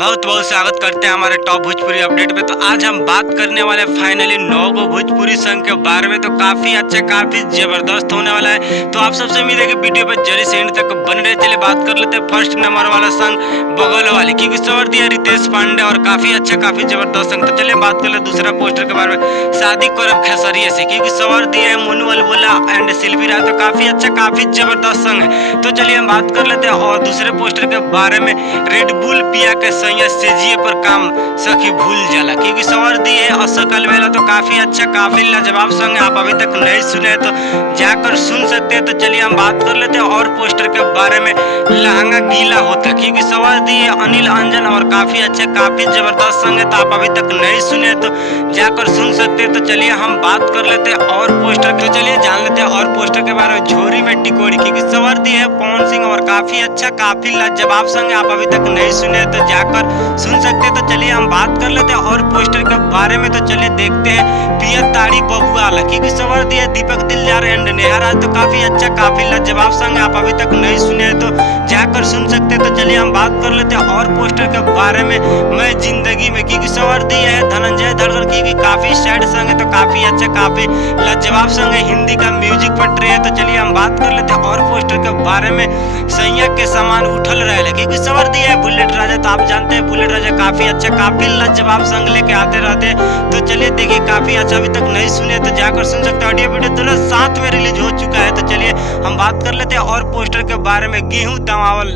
बहुत बहुत स्वागत करते हैं हमारे टॉप भोजपुरी अपडेट पे। तो आज हम बात करने वाले हैं फाइनली 9 गो भोजपुरी संघ के बारे में। तो काफी अच्छा काफी जबरदस्त होने वाला है। तो आप सबसे उम्मीद है कि वीडियो पर जल्दी से एंड तक बन रहे। चलिए बात कर लेते हैं फर्स्ट नंबर वाला संघ बगल वाली, क्योंकि सवर दिया रितेश पांडे और काफी अच्छा काफी जबरदस्त संघ। तो चलिए बात कर ले दूसरा पोस्टर के बारे में, शादी करब खेसरिया से, क्योंकि सवर दिया है मोनू अलबोला एंड शिल्पी राय। तो काफी अच्छा काफी जबरदस्त संघ है। तो चलिए हम बात कर लेते हैं और दूसरे पोस्टर के बारे में, रेड बुल पिया के सैया सेजिए पर काम सखी भूल जाला, क्योंकि सवर दिए अशोक अलबेला। तो काफी अच्छा काफी लाजवाब संग है। आप अभी तक नहीं सुने तो जाकर सुन सकते हैं। तो चलिए हम बात कर लेते हैं और पोस्टर के बारे में, लहंगा गीला होता, क्योंकि सवर दिए अनिल अंजन और काफी अच्छा काफी जबरदस्त संग है। तो आप अभी तक नहीं सुने तो जाकर सुन सकते हैं। तो चलिए हम बात कर लेते हैं और पोस्टर। तो चलिए जान लेते हैं और पोस्टर के बारे में, झोरी में टिकोड़ी, क्योंकि सवर दिए है पवन सिंह और काफी अच्छा काफी लाजवाब संग है। आप अभी तक नहीं सुने तो जाकर सुन सकते हैं। तो चलिए हम बात कर लेते हैं और पोस्टर के बारे में। तो चलिए देखते हैं पिया ताड़ी बबुआ, क्योंकि सवर दिए दीपक दिलदार एंड नेहा राज। तो काफी अच्छा काफी लाजवाब संग है। आप अभी तक नहीं सुने तो जाकर सुन सकते हैं। तो चलिए हम बात कर लेते हैं और पोस्टर के बारे में, मैं जिंदगी में, क्योंकि सवर दिए है धनंजय धड़कर, क्योंकि काफी सैड संग है। तो काफी अच्छा काफी लाजवाब संग है। हिंदी का म्यूजिक पर ट्रे है। तो चलिए हम बात कर लेते हैं और पोस्टर के बारे में, सैया के सामान उठल रहे, क्योंकि सवर दिए है बुलेट राजा। तो आप जानते हैं बुलेट राजा काफी अच्छा काफी लाजवाब संग लेके आते रहते हैं। तो चलिए देखिए काफी अच्छा, अभी तक नहीं सुने तो जाकर सुन सकते हैं। ऑडियो वीडियो दोनों साथ में रिलीज हो चुका है। तो चलिए हम बात कर लेते हैं और पोस्टर के बारे में, गेहूं दमावल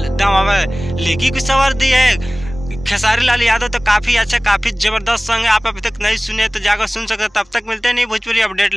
लेकी की सवर दी है खेसारी लाल यादव। तो काफी अच्छा काफी जबरदस्त संग है। आप अभी तक नहीं सुने तो जाकर सुन सकते हैं। तब तक मिलते हैं नहीं भोजपुरी अपडेट।